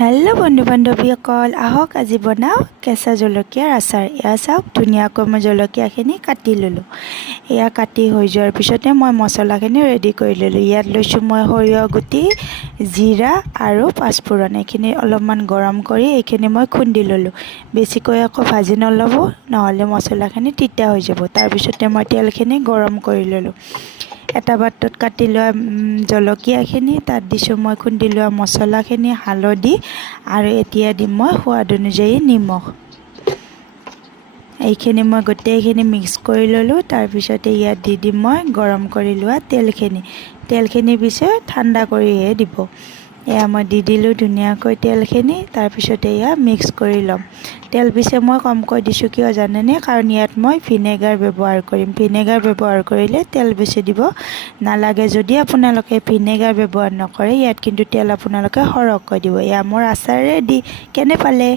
Hello' বন্ধু বান্ধৱীসকল, আহক আজি বনাওঁ কেঁচা জলকীয়াৰ আচাৰ। এয়া চাওক, ধুনীয়াকৈ মই জলকীয়াখিনি কাটি ল'লোঁ। এয়া কাটি হৈ যোৱাৰ পিছতে মই মছলাখিনি ৰেডি কৰি ল'লোঁ। ইয়াত লৈছোঁ মই সৰিয়হ গুটি, জিৰা আৰু পাঁচফোৰণ। এইখিনি অলপমান গৰম কৰি এইখিনি মই খুন্দি ল'লোঁ। বেছিকৈ আকৌ ভাজি নল'ব, নহ'লে মছলাখিনি তিতা হৈ যাব। তাৰপিছতে মই তেলখিনি গৰম কৰি ল'লোঁ। এটা পাত্ৰত কাটি লোৱা জলকীয়াখিনি, তাত দিছোঁ মই খুন্দি লোৱা মছলাখিনি, হালধি আৰু এতিয়া দিম মই সোৱাদ অনুযায়ী নিমখ। এইখিনি মই গোটেইখিনি মিক্স কৰি ল'লোঁ। তাৰপিছতে ইয়াত দি দিম মই গৰম কৰি লোৱা তেলখিনি পিছে ঠাণ্ডা কৰিহে দিব। এয়া মই দি দিলোঁ ধুনীয়াকৈ তেলখিনি। তাৰপিছতে এয়া মিক্স কৰি ল'ম। তেল পিছে মই কমকৈ দিছোঁ, কিয় জানেনে? কাৰণ ইয়াত মই ভিনেগাৰ ব্যৱহাৰ কৰিম। ভিনেগাৰ ব্যৱহাৰ কৰিলে তেল বেছি দিব নালাগে। যদি আপোনালোকে ভিনেগাৰ ব্যৱহাৰ নকৰে, ইয়াত কিন্তু তেল আপোনালোকে সৰহকৈ দিব। এয়া মোৰ আচাৰ ৰেডি। কেনে পালে?